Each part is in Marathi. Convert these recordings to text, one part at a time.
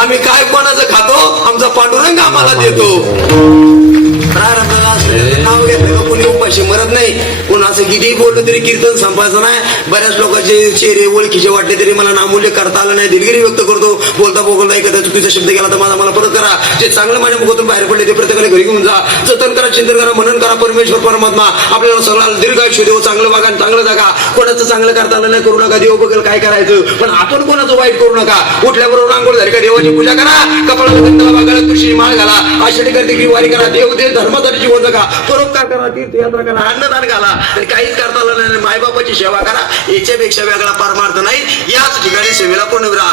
आम्ही काय कोणाचं खातो? आमचा पांडुरंग आम्हाला देतो. तरी कीर्तन संपायचं नाही. बऱ्याच लोकांचे चेहरे ओळखीचे वाटले तरी मला नामूल्य करता आलं नाही. दिलगिरी व्यक्त करतो. बोलता बोलता एखादा चुकीचा शब्द गेला तर माझा मला परत करा. जे चांगलं माझ्या मुखातून बाहेर पडले ते प्रत्येकाने घरी घेऊन जा. जतन करा चिंतन करा मनन करा. परमेश्वर परमात्मा आपल्याला सगळ्याला दीर्घ आयुष्य देऊ चांगलं वागा आणि चांगलं जागा. कोणाचं चांगलं करता आलं नाही करू नका. देव बघेल काय करायचं. पण आपण कोणाचं वाईट करू नका. उठल्याबरोबर रांगोळ झाली का? देवाची पूजा करा. कपाळाला गंधाला बघायला तुळशी माळ घाला. अशा ठिकाणी की वारी करा. देव दे धर्मासाठी जीवन जगा. परोपकार करा तीर्थयात्रा करा अन्नदान घाला. आणि काहीच करता आलं नाही. मायबापाची सेवा करा याच्यापेक्षा वेगळा परमार्थ नाही याच ठिकाणी सेवेला पूर्ण विरा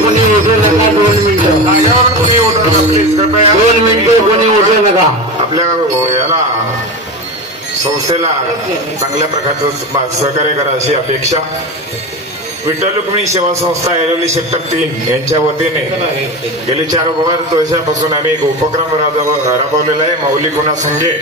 कोणी दोन प्लीज दोन कोणी नका आपल्या हो, याला संस्थेला चांगल्या प्रकारचं सहकार्य करा अशी अपेक्षा. विठ्ठल रुक्मिणी सेवा संस्था ऐरोली सेक्टर तीन यांच्या वतीने गेली चार वर्षापासून आम्ही एक उपक्रम राबवलेला आहे माऊली गुणा संघे.